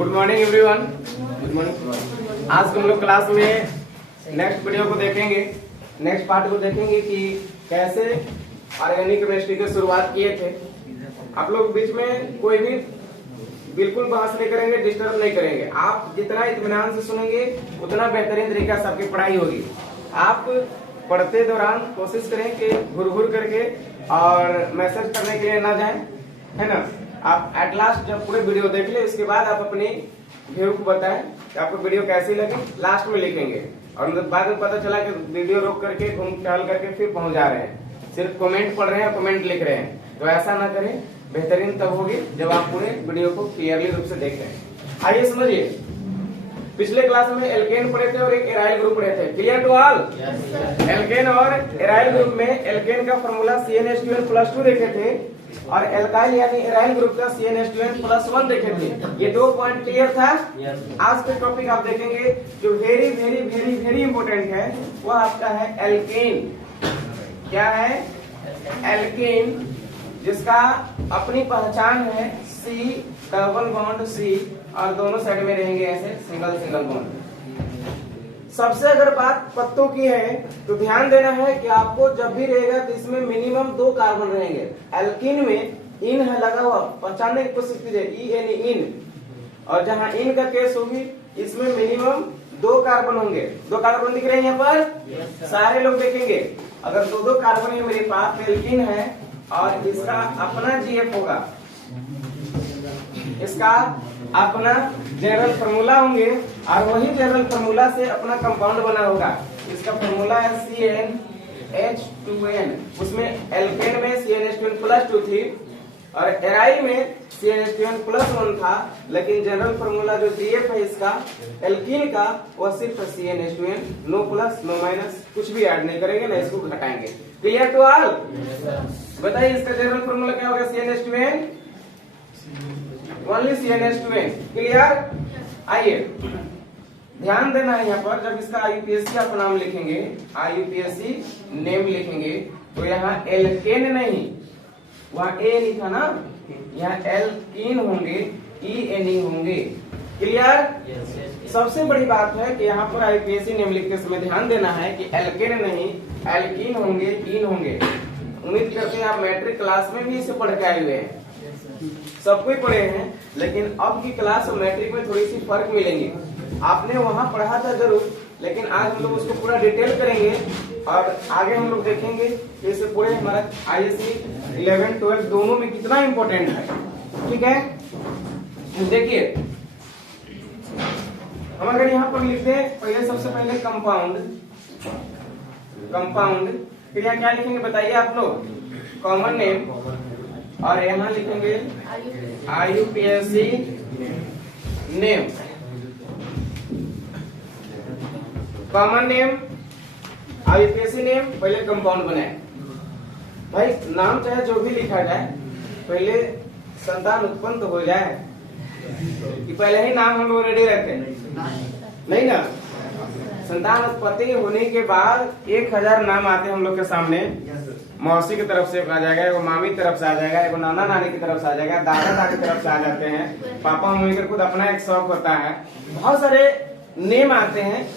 Good morning everyone. Good morning. आज हम लोग क्लास में नेक्स्ट वीडियो को देखेंगे, नेक्स्ट पार्ट को देखेंगे कि कैसे ऑर्गेनिक केमिस्ट्री की शुरुआत किए थे। आप लोग बीच में कोई भी बिल्कुल बहस नहीं करेंगे, डिस्टर्ब नहीं करेंगे। आप जितना इत्मीनान से सुनेंगे उतना बेहतरीन तरीका से आपकी पढ़ाई होगी। आप पढ़ते दौरान कोशिश करें कि घुर घुर करके और मैसेज करने के लिए ना जाएं, है ना। आप एट लास्ट जब पूरे वीडियो देख ले उसके बाद आप अपनी व्यू को बताएं कि आपको वीडियो कैसी लगी, लास्ट में लिखेंगे। और बाद में पता चला कि वीडियो रोक करके घूम टहल करके फिर पहुंच जा रहे हैं, सिर्फ कमेंट पढ़ रहे हैं, कमेंट लिख रहे हैं। तो ऐसा ना करें, बेहतरीन तब होगी जब आप पूरे वीडियो को क्लियरली रूप से देख रहे हैं। आइए समझिए, पिछले क्लास में एल्केन पढ़े थे और एक एराइल ग्रुप पढ़े थे। Clear to all? एल्केन और एराइल ग्रुप में एल्केन का फॉर्मूला CnH2n+2 देखे थे और एल्काइल यानी एराइल ग्रुप का CnH2n+1 देखे थे। ये 2 पॉइंट क्लियर था। आज के टॉपिक आप देखेंगे जो very very very very important है, वो आपका है एल्केन। क्या है? एल्केन, जिसका अपनी पहचान है C डबल बॉन्ड C और दोनों साइड में रहेंगे ऐसे सिंगल सिंगल बॉन्ड। सबसे अगर बात पत्तों की है तो ध्यान देना है कि आपको जब भी रहेगा तो इसमें मिनिमम 2 कार्बन रहेंगे। एल्कीन में इन है लगा हुआ, पहचानने की कोशिश कीजिए, इन। और जहां इन का केस होगी इसमें मिनिमम 2 कार्बन होंगे। 2 कार्बन दिख रहे हैं यहाँ पर, सारे लोग देखेंगे। अगर 2 कार्बन है मेरे पास, एल्कीन है और इसका अपना GF होगा, इसका अपना जनरल फार्मूला होंगे और वही जनरल फार्मूला से अपना कंपाउंड बना होगा। इसका फार्मूला है CnH2n। उसमें एल्केन में CnH2n+2 थी और एराइल में CnH2n+1 था, लेकिन जनरल फार्मूला जो GF है इसका एल्कीन का, वह सिर्फ CnH2n, no plus no minus, कुछ भी ऐड नहीं करेंगे ना इसको घटाएंगे। Clear to all? बताइए इसका जनरल फार्मूला क्या होगा? CnH2n, only CnH2n। क्लियर? आइए ध्यान देना है यहाँ पर, जब इसका IUPAC आप नाम लिखेंगे, IUPAC नेम लिखेंगे तो यहाँ एल्केन नहीं, वहाँ ए लिखा ना, यहाँ एल्कीन होंगे, ENE होंगे। क्लियर? सबसे बड़ी बात है कि यहाँ पर IUPAC नेम लिखते समय ध्यान देना है कि एल्केन नहीं, एल्कीन होंगे, इन होंगे। उम्मीद करते हैं आप मैट्रिक क्लास में भी इसे पढ़ के आए हुए हैं, सब कोई पढ़े हैं, लेकिन अब की क्लास और मैट्रिक में थोड़ी सी फर्क मिलेंगे। आपने वहां पढ़ा था जरूर, लेकिन आज हम लोग उसको पूरा डिटेल करेंगे और आगे हम लोग देखेंगे कि इसे पूरे हमारा ISC 11, 12 दोनों में कितना इम्पोर्टेंट है। ठीक है, देखिए हम अगर यहाँ पर लिखते हैं पहले, सबसे पहले कंपाउंड, फिर यहाँ क्या लिखेंगे बताइए आप लोग? कॉमन नेम, और यहाँ लिखेंगे IUPAC name. Common name, IUPAC name, पहले कंपाउंड बनाए। भाई नाम चाहे जो भी लिखा जाए, पहले संतान उत्पन्न तो हो जाए कि पहले ही नाम हम लोग रेडी रखें, नहीं ना। संतान उत्पत्ति होने के बाद 1000 नाम आते हैं हम लोग के सामने। मौसी की तरफ से आ जाएगा, एगो मामी की तरफ से आ जाएगा, एगो नाना नानी की तरफ से आ जाएगा, दादा दादी की तरफ से आ जाते हैं, पापा मम्मी का खुद अपना एक शौक होता है, बहुत सारे नेम आते हैं।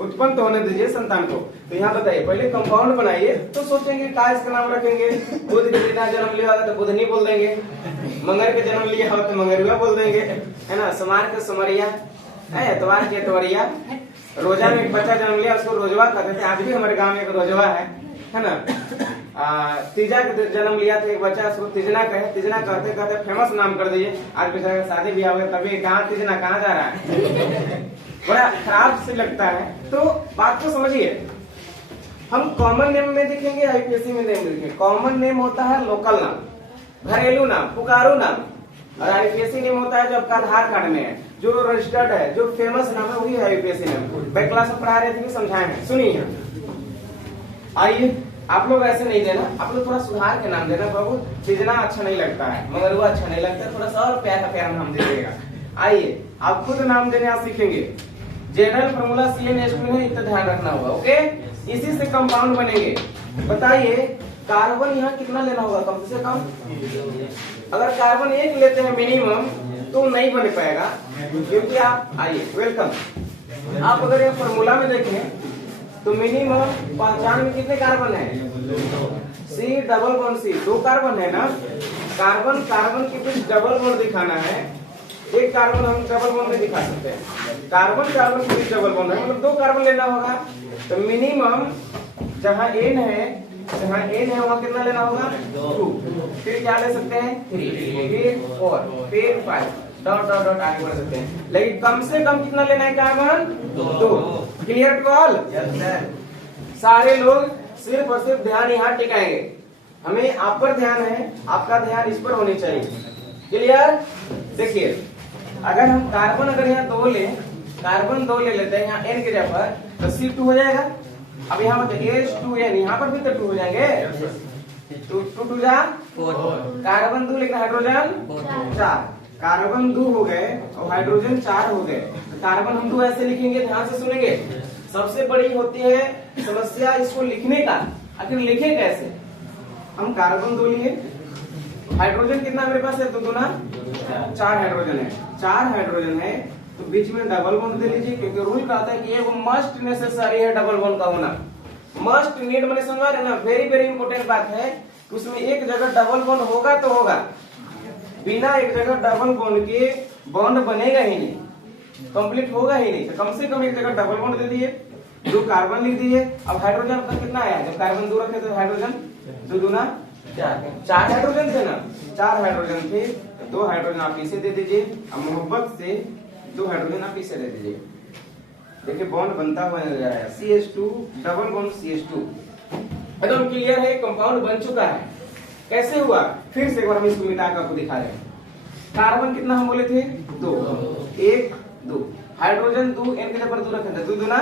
उत्पन्न तो होने दीजिए संतान को। तो यहाँ बताइए, पहले कंपाउंड बनाइए तो सोचेंगे क्या इसका नाम रखेंगे। बुध के पिता जन्म लिया होगा तो बुधनी बोल देंगे, मंगर के जन्म लिया होगा तो मंगरुआ बोल देंगे, है ना। सोमवार के सोमरिया, एतवार के एतवरिया, रोजा में एक बच्चा जन्म लिया उसको रोजवा कहते थे, आज भी हमारे गाँव में एक रोजवा है ना। तीजा का जन्म लिया था एक बच्चा, उसको तिजना कहे, तिजना कहते कहते फेमस नाम कर दीजिए। आज बेचारे शादी ब्याह हुए तभी कहाँ तिजना कहाँ जा रहा है, बड़ा खराब से लगता है। तो बात को समझिए, हम कॉमन नेम में देखेंगे, IUPAC में नेम देखेंगे। कॉमन नेम होता है लोकल नाम, घरेलू नाम, पुकारू नाम, और IUPAC नेम होता है जो आपका आधार कार्ड में है, जो रजिस्टर्ड है, जो फेमस नाम है, वही है IUPAC नेम। बैक क्लास में पढ़ा रहे थे, समझाए हैं, सुनिए। आइए, आप लोग ऐसे नहीं देना, आप लोग थोड़ा सुधार के नाम देना। बाबू तिजना अच्छा नहीं लगता है, मंगरुआ अच्छा नहीं लगता है, थोड़ा सा और प्यारा प्यारा नाम दीजिएगा। आइए आप खुद नाम देने आप सीखेंगे। जनरल फार्मूला CnH2 है, इतना ध्यान रखना होगा। ओके, इसी से कंपाउंड बनेंगे। बताइए कार्बन यहाँ कितना लेना होगा कम से कम? अगर कार्बन 1 लेते हैं मिनिमम तो नहीं बन पाएगा, क्योंकि आप आइए वेलकम। आप अगर ये फॉर्मूला में देखें तो मिनिमम पहचान में कितने कार्बन है? C double bond C, 2 carbon है ना। कार्बन कार्बन के बीच डबल बॉन्ड दिखाना है। एक कार्बन हम डबल बॉन्ड में दिखा सकते हैं, कार्बन कार्बन के बीच डबल बॉन्ड है, मतलब 2 कार्बन लेना होगा। तो मिनिमम जहाँ n है वहाँ कितना लेना होगा? 2। फिर क्या ले सकते हैं? 3, फिर 4, फिर 5, डॉट डॉट डॉट आगे बढ़ सकते हैं। लेकिन कम से कम कितना लेना है कार्बन? 2। Clear to all? सारे लोग सिर्फ और सिर्फ ध्यान यहाँ टिकाएंगे। हमें आप पर ध्यान है, आपका ध्यान इस पर होनी चाहिए। क्लियर? देखिए, अगर हम कार्बन अगर यहाँ 2 ले, कार्बन 2 ले लेते हैं यहाँ n के जगह पर, तो C2 हो जाएगा। अब यहाँ पर H2n, यहाँ पर भी तो 2 हो जाएंगे। 2 जा 4, कार्बन 2 लेकिन हाइड्रोजन 4, कार्बन 2 हो गए और हाइड्रोजन 4 हो गए। तो कार्बन हम 2 ऐसे लिखेंगे, ध्यान से सुनेंगे। सबसे बड़ी होती है समस्या इसको लिखने का, आखिर लिखे कैसे? हम कार्बन 2 लिए, हाइड्रोजन कितना मेरे पास है? 2 दूना 4 हाइड्रोजन है, 4 हाइड्रोजन है, तो बीच में डबल बॉन्ड दे लीजिए, क्योंकि रूल कहता है कि ये वो मस्ट नेसेसरी है डबल बॉन्ड का होना। मस्ट नीड मैंने समझा रहे ना, वेरी वेरी इंपॉर्टेंट बात है कि उसमें एक जगह डबल बॉन्ड होगा तो होगा, बिना एक जगह डबल बॉन्ड के बॉन्ड बनेगा ही नहीं, कंप्लीट होगा ही नहीं। तो कम से कम एक जगह डबल बॉन्ड दे दिए, 2 कार्बन लिख दिए। अब हाइड्रोजन का कितना आया? जब कार्बन 2 रखे तो हाइड्रोजन 2 दूना 4 हाइड्रोजन थे ना, 4 हाइड्रोजन थे, 2 हाइड्रोजन आप इसे दे दीजिए, अब मोहब्बत से 2 हाइड्रोजन आप इसे दे दीजिए। देखिए बॉन्ड बनता हुआ नजर आया, CH2 डबल बॉन्ड CH2। एकदम क्लियर है, कंपाउंड बन चुका है। कैसे हुआ? फिर से एक बार हम इसको मिटा कर आपको दिखा रहे हैं। कार्बन कितना हम बोले थे? 2, 1 2, हाइड्रोजन 2, n के जगह पर 2 रखें तो 2 दूना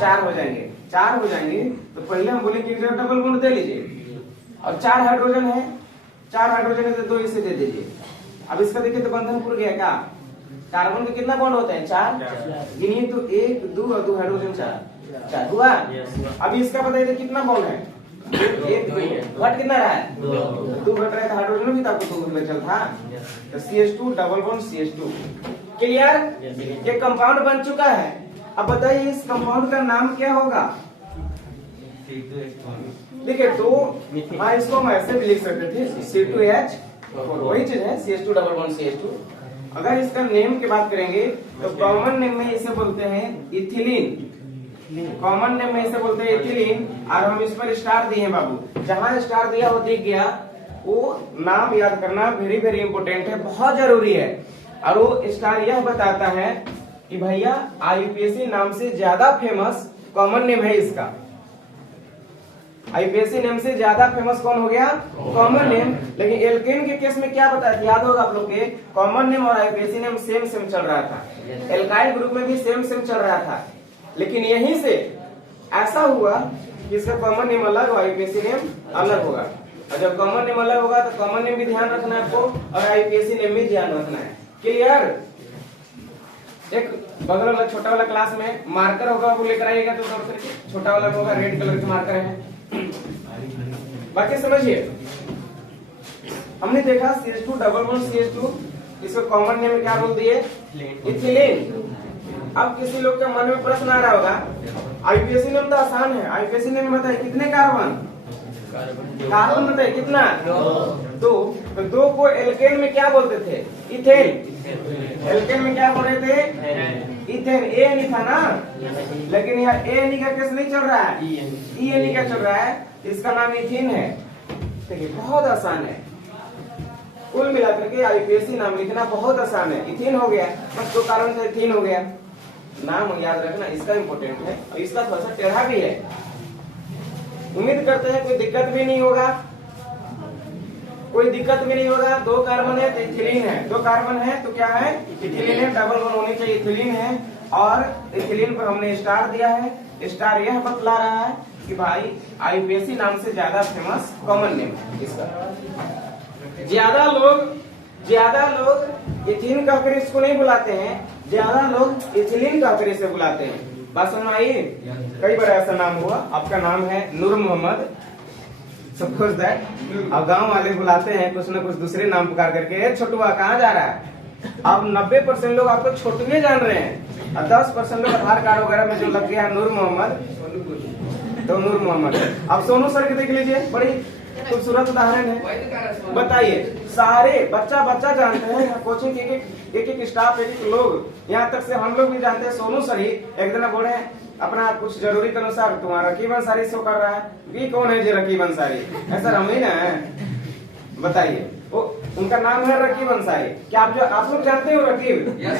4 हो जाएंगे, 4 हो जाएंगे। तो पहले हम बोले कि डबल बॉन्ड दे लीजिए। अब 4 हाइड्रोजन है, 4 हाइड्रोजन है तो 2 इसे दे दीजिए। अब इसका देखिए तो बंधन पूरा गया क्या? कार्बन के कितना बॉन्ड होते हैं? 4। गिनिए तो 1 2 और 2 हाइड्रोजन 4 हुआ। अब इसका बताइए कितना बॉन्ड है? 1 2 घट कितना रहा है? 2 घट रहा है, तो हाइड्रोजन भी तो आपको 2 बचल था, तो CH2 double bond CH2। Clear? ये कंपाउंड बन चुका है। अब बताइए इस कंपाउंड का नाम क्या होगा? देखिए तो इसको हम ऐसे भी लिख सकते थे, C2H4, वही चीज है, CH2 डबल बॉन्ड CH2। अगर इसका नेम की बात करेंगे तो कॉमन नेम में इसे बोलते हैं इथिलीन, कॉमन नेम में इसे बोलते हैं इथिलीन। और हम इस पर स्टार दिए हैं बाबू, जहां स्टार दिया वो दिख गया, वो नाम याद करना वेरी वेरी इंपॉर्टेंट है, बहुत जरूरी है। और वो स्टार यह बताता है कि भैया IUPAC नाम से ज्यादा फेमस कॉमन नेम है इसका। IUPAC नेम से ज्यादा फेमस कौन हो गया? Common name. लेकिन एल्केन के केस में क्या बताया था? याद होगा आप लोग के, कॉमन नेम और IUPAC नेम सेम सेम चल रहा था, एल्काइल ग्रुप में भी सेम सेम चल रहा था। लेकिन यहीं से ऐसा हुआ कि इसका कॉमन नेम अलग और IUPAC नेम अलग होगा। और जब कॉमन नेम अलग होगा तो कॉमन नेम भी ध्यान रखना है आपको, और IUPAC नेम भी ध्यान रखना है। क्लियर? एक बगल वाला छोटा वाला क्लास में मार्कर होगा, वो लेकर आइएगा, तो छोटा वाला होगा, रेड कलर के मार्कर है। बाकी समझिए, हमने देखा CH2 डबल बॉन्ड CH2, इसको कॉमन नेम क्या बोल दिए? इथिलीन। अब किसी लोग के मन में प्रश्न आ रहा होगा, IUPAC नेम तो आसान है, IUPAC नेम बताए कितने कार्बन? कार्बन बताए कितना? 2। तो 2 को एल्केन में क्या बोलते थे? इथेन। एल्केन में क्या बोल रहे थे? इथेन। ए था ना, लेकिन यहाँ ए का केस नहीं चल रहा है, ई का चल रहा है, इसका नाम इथीन है। देखिए बहुत आसान है, कुल मिलाकर के IUPAC नाम लिखना बहुत आसान है। इथीन हो गया, बस 2 कार्बन से इथीन हो गया। नाम याद रखना इसका इम्पोर्टेंट है, और इसका थोड़ा सा टेढ़ा भी है। उम्मीद करते हैं कोई दिक्कत भी नहीं होगा, कोई दिक्कत भी नहीं होगा। 2 कार्बन है तो इथिलीन है, 2 कार्बन है तो क्या है? इथिलीन है। डबल बॉन्ड होनी चाहिए, इथिलीन है। और इथिलीन पर हमने स्टार दिया है। स्टार यह बतला रहा है कि भाई IUPAC नाम से ज्यादा फेमस कॉमन नेम है इसका। ज्यादा लोग इथिन कहकर इसको नहीं बुलाते हैं, ज्यादा लोग इथिलीन कहकर इसे बुलाते हैं। बात समझ में आई? कई बार ऐसा नाम हुआ, आपका नाम है नूर मोहम्मद, सपोज दैट, अब गांव वाले बुलाते हैं कुछ न कुछ दूसरे नाम पुकार करके, छोटुआ कहाँ जा रहा है? अब 90% लोग आपको छोटुए जान रहे हैं और 10% लोग आधार कार्ड वगैरह में जो लग गया है नूर मोहम्मद, तो नूर मोहम्मद। अब सोनू सर के देख लीजिए, बड़ी खूबसूरत उदाहरण है। बताइए, सारे बच्चा जानते हैं, कोचिंग एक स्टाफ, एक लोग, यहाँ तक से हम लोग भी जानते हैं। सोनू सर ही एक दिन बोले अपना कुछ जरूरी के अनुसार तुम्हारा रकीब अंसारी शो कर रहा है, ये कौन है जी रकीब अंसारी? ऐसा हम ही ना है, बताइए। वो उनका नाम है रकीब अंसारी। क्या आप लोग जानते हो रकीब?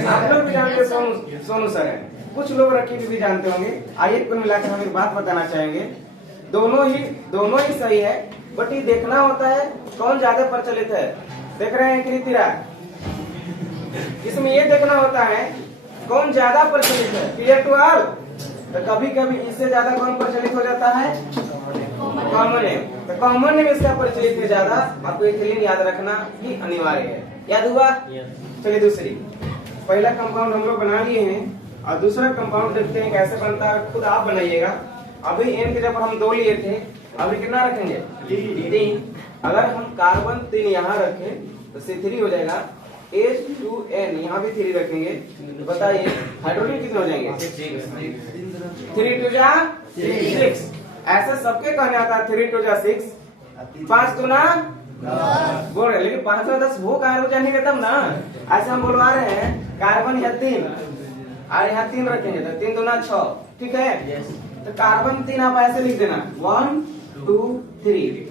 आप लोग भी जानते हैं सोनू सर है। कुछ लोग रकीब भी जानते होंगे। आइए कुल मिलाकर हम एक बात बताना चाहेंगे, दोनों ही सही है, बट ये देखना होता है कौन ज्यादा प्रचलित है। देख रहे हैं कृतिरा, इसमें ये देखना होता है कौन ज्यादा प्रचलित है। Clear to all? तो कभी कभी इससे ज्यादा कौन प्रचलित हो जाता है? Common name. तो कॉमन नेम इसका प्रचलित है ज्यादा। आपको एक लिंक याद रखना ही अनिवार्य है। याद हुआ? चलिए दूसरी, पहला कंपाउंड हम लोग बना लिए हैं और दूसरा कंपाउंड देखते हैं कैसे बनता है, खुद आप बनाइएगा। अभी एन के जब हम 2 लिए थे, अभी कितना रखेंगे? 3। अगर हम कार्बन 3 यहाँ रखें तो C3 हो जाएगा। H2N यहाँ भी 3 रखेंगे तो बताइए हाइड्रोजन कितने हो जाएंगे? 3 2 जा 6। ऐसा सबके कहने आता है 3 2 जा 6, 5 2 ना बोल रहे, लेकिन 5 और 10 वो कहा जानेंगे तब ना। ऐसे हम बोलवा रहे हैं कार्बन यहाँ 3 और यहाँ 3 रखेंगे तो 3 2 6, ठीक है? तो कार्बन 3 आप ऐसे लिख देना 1 2 3।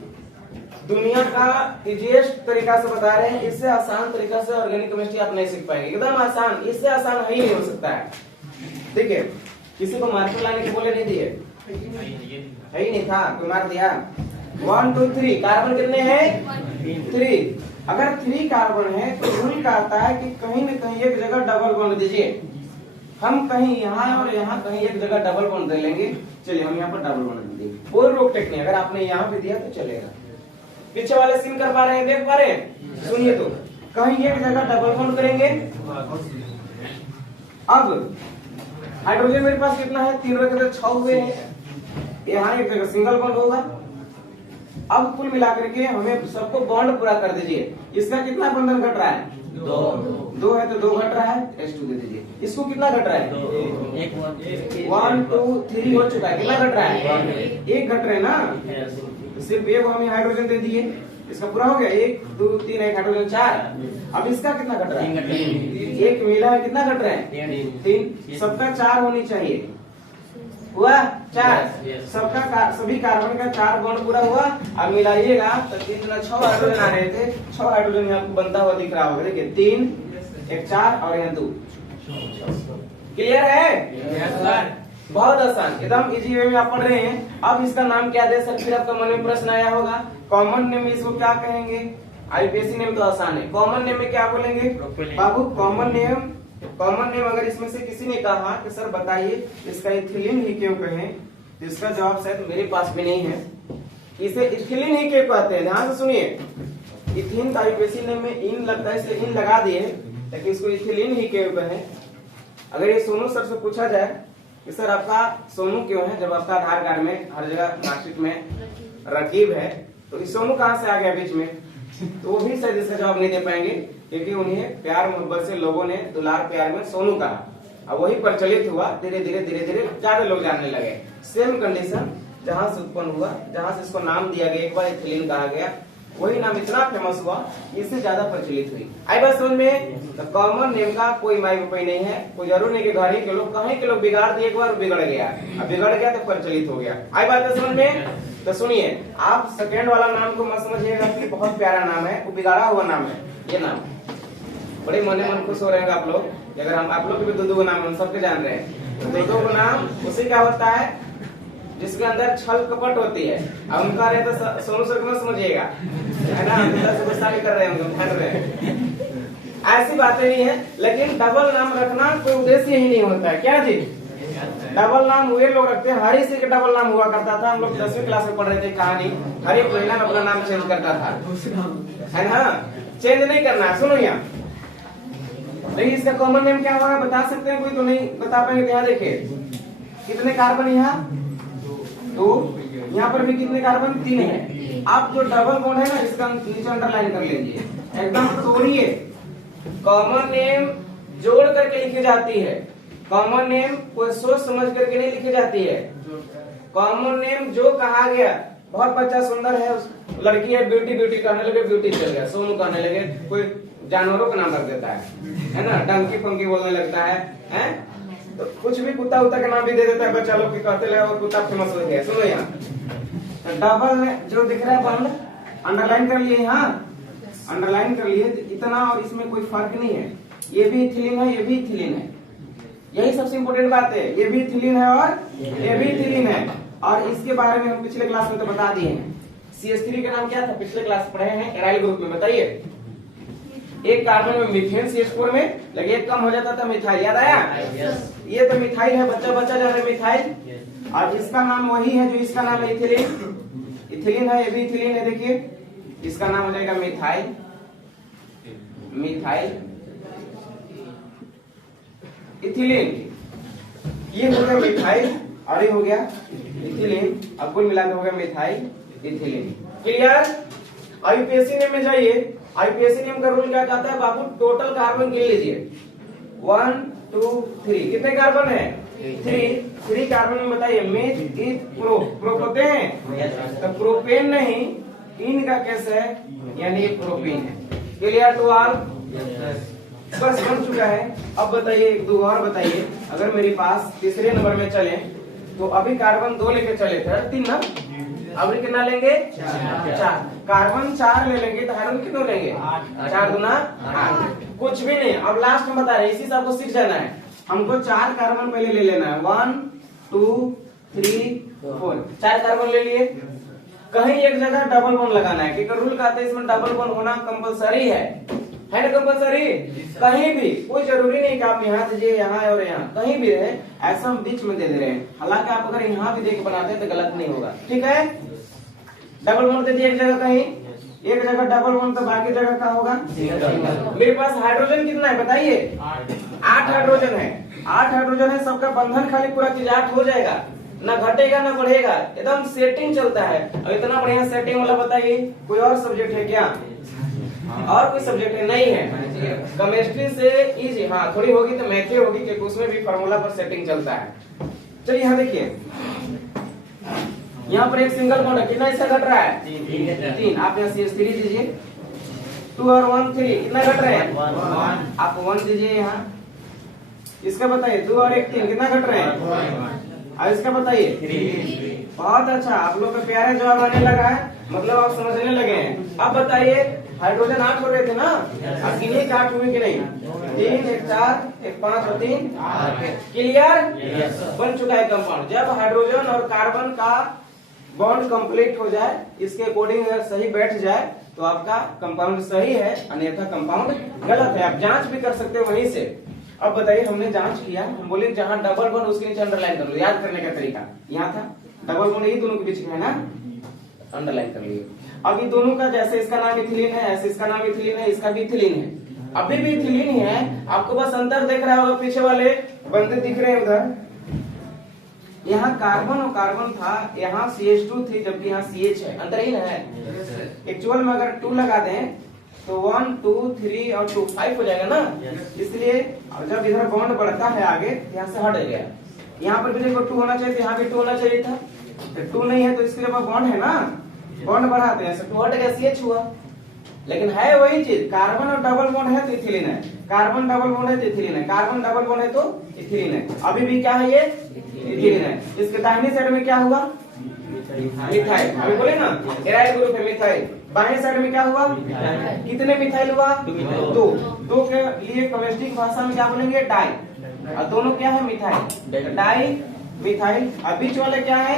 दुनिया का इजीएस्ट तरीका से बता रहे हैं, इससे आसान तरीका से ऑर्गेनिक केमिस्ट्री आप नहीं सीख पाएंगे। एकदम आसान, इससे आसान है ही नहीं हो सकता है। ठीक है, किसी को मार्कर लाने के बोले नहीं दिए, है ही नहीं था, कोई मार दिया? 1 2 3। कार्बन कितने हैं? 3। अगर 3 कार्बन है तो रूल का आता है कि कहीं न कहीं एक जगह डबल बॉन्ड दीजिए। हम कहीं यहाँ और यहाँ कहीं एक जगह डबल बॉन्ड दे लेंगे। चलिए हम यहाँ पर डबल बॉन्ड दे देंगे, कोई रोक टेक नहीं। अगर आपने यहाँ पे दिया तो चलेगा। पीछे वाले सीन कर पा रहे हैं, देख पा रहे हैं? सुनिए तो, कहीं एक जगह डबल बॉन्ड करेंगे। अब हाइड्रोजन मेरे पास कितना है? 3 रखे तो 6 हुए हैं। यहाँ एक जगह सिंगल बॉन्ड होगा। अब कुल मिलाकर के हमें सबको बॉन्ड पूरा कर दीजिए। इसका कितना बंधन घट रहा है? 2 है तो 2 घट रहा है, H2 दे दीजिए। इसको कितना घट रहा है? 1 2 3 हो चुका है। कितना घट रहा है? 1 घट रहा है ना। सिर्फ एक हमें हाइड्रोजन दे दिए, इसका पूरा हो गया। 1 2 3 1 हाइड्रोजन 4। अब इसका कितना घट रहा है? 1 मिला है, कितना घट रहा है? 3। सबका 4 होनी चाहिए, हुआ 4। सबका सभी कार्बन का 4 बॉन्ड पूरा हुआ। अब मिलाइएगा तो 3 2 6 हाइड्रोजन आ रहे थे। 6 हाइड्रोजन यहाँ बनता हुआ दिख रहा होगा। देखिए 3 1 4 और यहाँ 2। क्लियर है? बहुत आसान, एकदम इजी वे में आप पढ़ रहे हैं। अब इसका नाम क्या दे सकते हैं? आपका मन में प्रश्न आया होगा, कॉमन नेम में इसको क्या कहेंगे? आईपीएससी नेम तो आसान है, कॉमन नेम में क्या बोलेंगे बाबू? कॉमन नेम अगर इसमें से किसी ने कहा कि सर बताइए इसका इथिलीन ही क्यों कहें, तो इसका जवाब शायद मेरे पास भी नहीं है। इसे इथिलीन ही क्यों कहते हैं? ध्यान से सुनिए, इथिन का आईपीएससी नेम में इन लगता है इसलिए इन लगा दिए, लेकिन इसको इथिलीन ही क्यों कहें। अगर ये सोनू सर से पूछा जाए कि सर आपका सोनू क्यों है, जब आपका आधार कार्ड में हर जगह मार्कशीट में रकीब है, तो ये सोनू कहाँ से आ गया बीच में? तो वो भी शायद इसका जवाब नहीं दे पाएंगे, क्योंकि उन्हें प्यार मोहब्बत से लोगों ने दुलार प्यार में सोनू कहा। अब वही प्रचलित हुआ, धीरे धीरे ज्यादा लोग जानने लगे। सेम कंडीशन जहाँ से उत्पन्न हुआ, जहाँ से इसको नाम दिया गया, एक बार इथिलीन कहा गया, वही नाम इतना फेमस हुआ, इससे ज्यादा प्रचलित हुई। आई बात समझ में? तो कॉमन नेम का कोई माई बाप नहीं है, कोई जरूर नहीं कि घर ही के लोग, कहीं के लोग बिगाड़ दिए, एक बार बिगड़ गया, अब बिगड़ गया तो प्रचलित हो गया। आई बात समझ में? तो सुनिए, आप सेकेंड वाला नाम को मत समझिएगा कि बहुत प्यारा नाम है, वो बिगाड़ा हुआ नाम है। ये नाम बड़े मन खुश हो रहे हैं आप लोग, अगर हम आप लोग भी 2 नाम हम सबके जान रहे हैं। तो 2 नाम उसे क्या होता है जिसके अंदर छल कपट होती है। अब उनका रहे तो सोनू सर को मत समझिएगा, है ना? गुस्सा भी कर रहे हैं, ध्यान रहे हैं, ऐसी बातें नहीं है। लेकिन डबल नाम रखना कोई उद्देश्य ही नहीं होता है। क्या जी? डबल नाम वे लोग रखते हैं, हरी सिंह का डबल नाम हुआ करता था। हम लोग 10वीं क्लास में पढ़ रहे थे कहानी, हर एक महीना अपना नाम चेंज करता था, है ना? चेंज नहीं करना। सुनो यहाँ, लेकिन इसका कॉमन नेम क्या हुआ बता सकते हैं? कोई तो नहीं बता पाएंगे। यहाँ देखिए कितने कार्बन, यहाँ 2, यहाँ पर भी कितने कार्बन? 3 है। आप जो डबल बॉन्ड है ना, इसका नीचे अंडरलाइन कर लीजिए, एकदम तोड़िए, कॉमन नेम जोड़ करके लिखी जाती है। कॉमन नेम कोई सोच समझ करके नहीं लिखी जाती है। कॉमन नेम जो कहा गया, बहुत बच्चा सुंदर है, लड़की है ब्यूटी ब्यूटी कहने लगे, ब्यूटी चल गया, सोनू कहने लगे, कोई जानवरों का नाम रख देता है ना, डंकी फंकी बोलने लगता है? तो कुछ भी कुत्ता उत्ता का नाम भी दे देता है बच्चा लोग के कहते लगे और कुत्ता फेमस हो गया। सुनो यहाँ डबल जो दिख रहा है बंद, अंडरलाइन कर लिए, यहाँ अंडरलाइन कर लिए, तो इतना और इसमें कोई फर्क नहीं है। ये भी इथिलीन है, ये भी इथिलीन है, यही सबसे इम्पोर्टेंट बात है। ये भी इथिलीन है और ये भी इथिलीन है। और इसके बारे में हम पिछले क्लास में तो बता दिए हैं। CH3 का नाम क्या था, पिछले क्लास पढ़े हैं एराइल ग्रुप में, बताइए। एक कार्बन में मीथेन CH4 में लगे, एक कम हो जाता था मिथाइल, याद आया? ये तो मिथाइल है, बच्चा बच्चा जा रहा है मिथाइल। और इसका नाम वही है जो इसका नाम है इथिलीन। इथिलीन है, ये भी इथिलीन है, देखिए इसका नाम हो जाएगा मिथाइल। मिथाइल इथिलीन, ये हो गया मिथाइल और ये हो गया इथिलीन, अब कुल मिलाकर हो गया methyl ethylene. Clear? IUPAC name में जाइए। IUPAC नेम का रूल क्या कहता है बाबू, टोटल कार्बन गिन लीजिए, 1 2 3, कितने कार्बन है? 3 कार्बन में बताइए मेथ इथ प्रो, प्रो होते हैं तो प्रोपेन नहीं, तीन का केस है यानी प्रोपेन है। Clear to all? बस बन चुका है। अब बताइए एक दो और बताइए, अगर मेरे पास तीसरे नंबर में चले तो अभी कार्बन 2 लेके चले थे, 3 ना, अभी कितना लेंगे? 4। कार्बन 4 ले लेंगे तो हाइड्रोजन कितने लेंगे? 4 दूना 8। कुछ भी नहीं, अब लास्ट में बता रहे हैं, इसी से आपको सीख जाना है। हमको 4 कार्बन पहले ले लेना है, 1 2 3 4, 4 कार्बन ले लिए। कहीं एक जगह डबल बॉन्ड लगाना है, क्योंकि रूल कहते हैं इसमें डबल बॉन्ड होना कंपलसरी है ना, कंपलसरी। कहीं भी, कोई जरूरी नहीं कि आप यहाँ दीजिए, यहाँ और यहाँ, कहीं भी रहे, ऐसा हम बीच में दे दे रहे हैं। हालांकि आप अगर यहाँ भी देख बनाते हैं तो गलत नहीं होगा, ठीक है? डबल बॉन्ड दे दिए एक जगह, कहीं एक जगह डबल बॉन्ड, तो बाकी जगह क्या होगा? मेरे पास हाइड्रोजन कितना है बताइए? 8 हाइड्रोजन है। 8 हाइड्रोजन है, सबका बंधन खाली पूरा चीज 8 हो जाएगा, ना घटेगा ना बढ़ेगा, एकदम सेटिंग चलता है। और इतना बढ़िया सेटिंग वाला बताइए, कोई और सब्जेक्ट है क्या? और कोई सब्जेक्ट है? नहीं है। केमिस्ट्री से इजी, हाँ थोड़ी होगी तो मैथ होगी, क्योंकि उसमें भी फार्मूला पर सेटिंग चलता है। चलिए यहाँ देखिए, यहाँ पर एक सिंगल बॉन्ड है, कितना इसका घट रहा है? 3। आप यहाँ CH3 दीजिए, 2 और 1 3, कितना घट रहे हैं? आप 1 दीजिए यहाँ। इसका बताइए 2 और 1 3, कितना घट रहे हैं? और इसका बताइए। बहुत अच्छा, आप लोग का प्यारा जवाब आने लगा है, मतलब आप समझने लगे हैं। अब बताइए हाइड्रोजन 8 हो रहे थे ना, अब गिनिए 8 हुए कि नहीं? 3 1 4 1 5 और 3 क्लियर? बन चुका है कंपाउंड। जब हाइड्रोजन और कार्बन का बॉन्ड कंप्लीट हो जाए, इसके अकॉर्डिंग अगर सही बैठ जाए तो आपका कंपाउंड सही है, अन्यथा कंपाउंड गलत है। आप जांच भी कर सकते हो वहीं से। अब बताइए, हमने जांच किया, हम बोले जहां डबल बॉन्ड उसके नीचे अंडरलाइन कर लो। याद करने का तरीका यहाँ था, डबल बॉन्ड यही दोनों के बीच में है ना, अंडरलाइन कर लिए। अब ये दोनों का, जैसे इसका नाम इथिलीन है ऐसे इसका नाम इथिलीन है, इसका भी इथिलीन है, अभी भी इथिलीन ही है। आपको बस अंतर देख रहा होगा, पीछे वाले बंदे दिख रहे हैं उधर, यहाँ कार्बन और कार्बन था, यहाँ CH2 थी, जबकि यहाँ CH है, अंतर ही है। एक्चुअल में अगर 2 लगा दें तो 1 2 3 और 2 5 हो जाएगा ना, इसलिए जब इधर बॉन्ड बढ़ता है आगे, यहाँ से हट गया। यहाँ पर भी देखो 2 होना चाहिए, यहाँ भी 2 होना चाहिए था, तो 2 नहीं है तो इसके जब बॉन्ड है ना, बॉन्ड बढ़ाते हैं, 2 हट गया, CH हुआ। लेकिन है वही चीज, कार्बन और डबल बॉन्ड है तो इथिलीन है, कार्बन डबल बॉन्ड है तो इथिलीन है, कार्बन डबल बॉन्ड है तो इथिलीन है। अभी भी क्या है? ये इथिलीन है। इसके दाहिने साइड में क्या हुआ? मिथाइल। अभी बोले ना एराइल ग्रुप है मिथाइल। बाएं साइड में क्या हुआ? कितने मिथाइल हुआ? 2 के लिए केमिस्ट्री की भाषा में क्या बोलेंगे? डाई। और दोनों क्या है? Methyl, di methyl. और बीच वाले क्या है?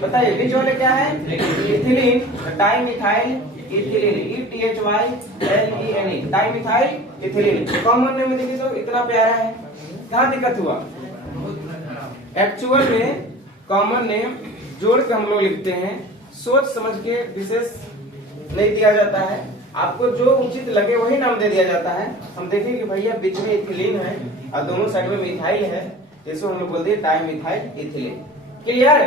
बताइए बीच वाले क्या है? Ethylene, di methyl ethylene, ETHYLENE, di methyl ethylene. Common name में देखिए तो इतना प्यारा है, कहाँ दिक्कत हुआ? एक्चुअल में कॉमन नेम जोड़ के हम लोग लिखते हैं, सोच समझ के विशेष नहीं दिया जाता है। आपको जो उचित लगे वही नाम दे दिया जाता है। हम देखें कि भैया बीच में इथिलीन है और दोनों साइड में मिथाइल है, जैसे हम लोग बोल दिए di methyl ethylene. Clear?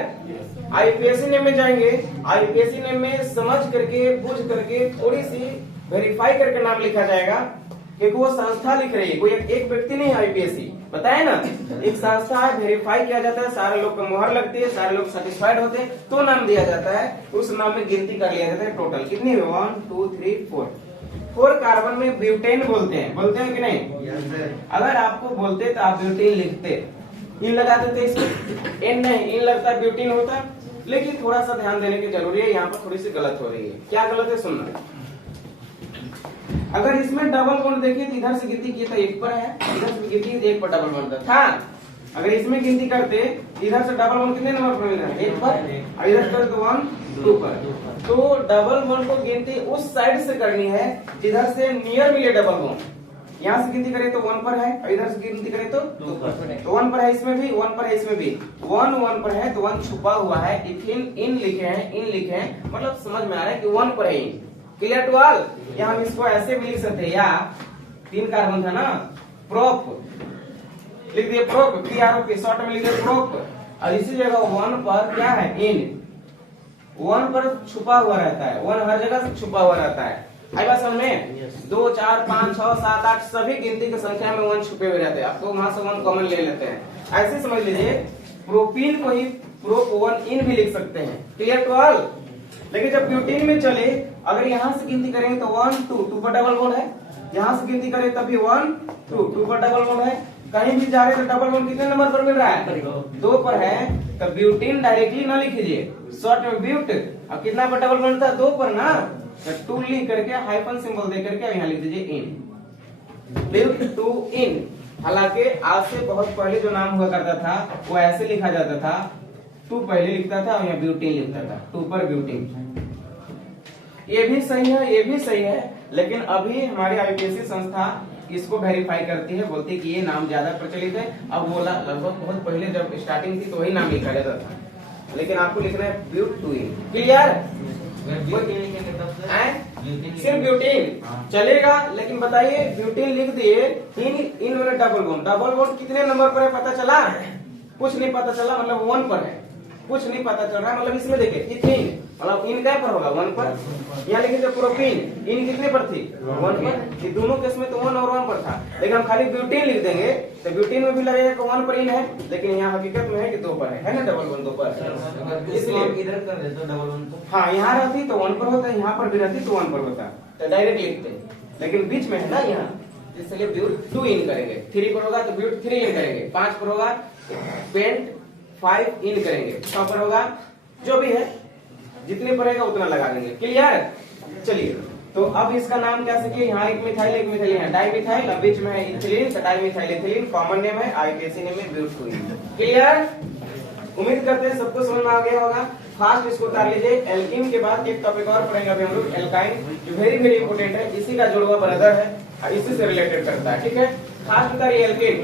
IUPAC name में जाएंगे, IUPAC नेम में समझ करके, बुझ करके, थोड़ी सी वेरीफाई करके नाम लिखा जाएगा। क्योंकि वो संस्था लिख रही है, कोई एक व्यक्ति नहीं है। आईपीएससी बताए ना, एक संस्था है, वेरीफाई किया जाता है, सारे लोग को मोहर लगती है, सारे लोग सेटिस्फाइड होते हैं तो नाम दिया जाता है। उस नाम में गिनती कर लिया जाता है टोटल कितनी है, 1 2 3 4। 4 कार्बन में ब्यूटेन बोलते हैं कि नहीं? अगर आपको बोलते तो आप ब्यूटेन लिखते, इन लगा देते इसमें, एन नहीं इन लगता ब्यूटेन होता। लेकिन थोड़ा सा ध्यान देने की जरूरी है, यहाँ पर थोड़ी सी गलत हो रही है। क्या गलत है सुनना, अगर इसमें डबल बॉन्ड देखिए तो इधर से गिनती की तो 1 पर है, इधर से गिनती तो 1 पर डबल बॉन्ड था। अगर इसमें गिनती करते इधर से डबल बॉन्ड कितने नंबर पर मिल रहा है, 1 पर, और इधर कर तो 1 2 पर। तो डबल बॉन्ड को गिनती उस साइड से करनी है जिधर से नियर मिले डबल बॉन्ड। यहाँ से गिनती करें तो 1 पर है, और इधर से गिनती करें तो 2 पर है। तो 1 पर है इसमें भी, 1 पर है इसमें भी, 1 पर है तो 1 छुपा हुआ है। इथिन इन लिखे हैं, इन लिखे हैं, मतलब समझ में आ रहा है कि 1 पर है इन। Clear to all? या हम इसको ऐसे भी लिख सकते हैं, या 3 कार्बन था ना, प्रोप लिख दिए, प्रोप PROP शॉर्ट में लिख दिए प्रोप। और इसी जगह 1 पर क्या है, इन। 1 पर छुपा हुआ रहता है, 1 हर जगह से छुपा हुआ रहता है। आई बात समझ में? 2 4 5 6 7 8 सभी गिनती की संख्या में 1 छुपे हुए रहते हैं। आप तो वहां से 1 कॉमन ले लेते हैं। ऐसे समझ लीजिए, प्रोपीन को ही प्रोप 1 इन भी लिख सकते हैं। Clear to all? लेकिन जब ब्यूटेन में चले, अगर यहाँ से गिनती करेंगे तो 1 2 पर डबल बॉन्ड है, यहाँ से गिनती करें तब भी 1 2 पर डबल बॉन्ड है। कहीं भी जा रहे तो डबल बॉन्ड कितने नंबर पर मिल रहा है, 2 पर है। तो ब्यूटेन डायरेक्टली ना लिखिए, शॉर्ट में ब्यूट, अब कितना पर डबल बॉन्ड था, 2 पर ना, तो 2 लिख करके हाइफन सिंबल दे करके यहाँ लिख दीजिए इन, ब्यूट 2 इन। हालांकि आज से बहुत पहले जो नाम हुआ करता था वो ऐसे लिखा जाता था, 2 पहले लिखता था और यहाँ ब्यूटेन लिखता था, 2 पर ब्यूटेन। ये भी सही है, ये भी सही है, लेकिन अभी हमारी आईपीएससी संस्था इसको वेरीफाई करती है, बोलती है कि ये नाम ज्यादा प्रचलित है। अब बोला लगभग बहुत पहले जब स्टार्टिंग थी तो वही नाम लिखा जाता था, लेकिन आपको लिखना है ब्यूट 2 इन। क्लियर? सिर्फ ब्यूटेन चलेगा, लेकिन बताइए ब्यूटेन लिख दिए, इन वाले डबल बॉन्ड कितने नंबर पर है पता चला? कुछ नहीं पता चला, मतलब 1 पर है, कुछ नहीं पता चल रहा है। मतलब इसमें देखिए इथिन, मतलब इन क्या पर होगा, 1 पर। यहाँ लिखे थे प्रोपीन, इन कितने पर थी, 1 पर। ये दोनों केस में तो 1 और 1 पर था, लेकिन हम खाली ब्यूटेन लिख देंगे तो ब्यूटेन में भी लगेगा कि 1 पर इन है, लेकिन यहाँ हकीकत में है कि 2 पर है ना, डबल बॉन्ड 2 पर। इसलिए इधर कर देते हो डबल बॉन्ड, हाँ यहाँ रहती तो 1 पर होता, यहाँ पर भी रहती तो 1 पर होता, तो डायरेक्ट लिखते, लेकिन बीच में है ना यहाँ, इसलिए ब्यूट 2 इन करेंगे। 3 पर होगा तो ब्यूट 3 इन करेंगे, 5 पर होगा पेंट 5 इन करेंगे, 6 पर होगा जो भी है, जितने पर रहेगा उतना लगा देंगे। क्लियर? चलिए, तो अब इसका नाम क्या सके, यहाँ एक मिथाइल है, डाइमिथाइल, अब बीच में है इथिलीन, तो डाइमिथाइल इथिलीन कॉमन नेम है, आईपीएससी नेम है ब्यूट 2 इन। क्लियर? उम्मीद करते हैं सबको समझ में आ गया होगा। फास्ट इसको उतार लीजिए। एल्कीन के बाद एक टॉपिक और पढ़ेंगे अभी हम लोग, एल्काइन, जो वेरी इंपोर्टेंट है, इसी का जुड़वा ब्रदर है और इसी से रिलेटेड करता है। ठीक है, फास्ट उतारिए एल्कीन।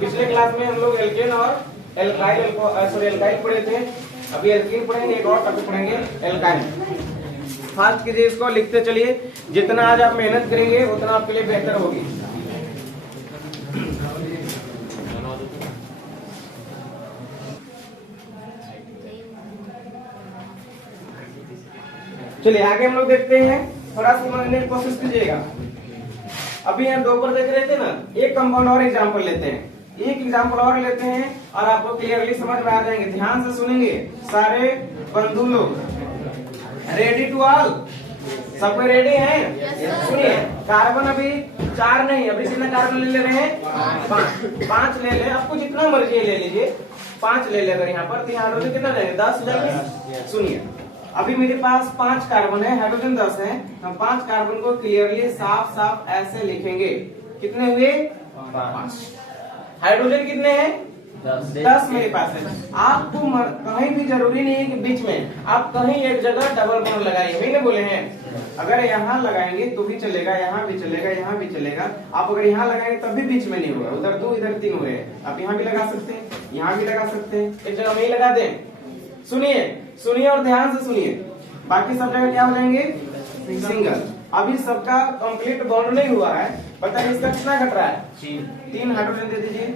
पिछले क्लास में हम लोग एल्केन और एल्काइल पढ़े थे, अभी एल्कीन पढ़ेंगे, एक और टॉपिक पढ़ेंगे एल्काइन। फास्ट कीजिए इसको, लिखते चलिए, जितना आज आप मेहनत करेंगे उतना आपके लिए बेहतर होगी। चलिए आगे हम लोग देखते हैं, थोड़ा समझने की कोशिश कीजिएगा। अभी यहाँ 2 पर देख रहे थे ना, एक कंपाउंड और एग्जाम्पल लेते हैं, एक एग्जाम्पल और लेते हैं और आपको क्लियरली समझ में आ जाएंगे। ध्यान से सुनेंगे सारे बंधु लोग। Ready to all? सब कोई रेडी है? सुनिए, कार्बन अभी 4 नहीं, अभी कितना कार्बन ले रहे हैं, 5 ले ले, आपको जितना मर्जी ले लीजिए, 5 ले ले। अगर यहाँ पर तो यहाँ हाइड्रोजन कितना लेंगे, 10 लेंगे। सुनिए, अभी मेरे पास 5 कार्बन है, हाइड्रोजन 10 है, हम 5 कार्बन को क्लियरली साफ साफ ऐसे लिखेंगे। कितने हुए, 5। हाइड्रोजन कितने हैं, 10 मेरे पास है। आपको कहीं भी जरूरी नहीं है कि बीच में, आप कहीं एक जगह डबल बॉन्ड लगाइए, मैंने बोले हैं। अगर यहाँ लगाएंगे तो भी चलेगा, यहाँ भी चलेगा, यहाँ भी चलेगा। आप अगर यहाँ लगाएंगे तब भी बीच में नहीं होगा, उधर 2 इधर 3 हो रहे हैं। आप यहाँ भी लगा सकते हैं, यहाँ भी लगा सकते हैं, एक जगह में ही लगा दें। सुनिए और ध्यान से सुनिए, बाकी सब जगह क्या हो जाएंगे, सिंगल। अभी सबका कंप्लीट बॉन्ड नहीं हुआ है, बताइए इसका कितना घट रहा है, 3 हाइड्रोजन दे दीजिए।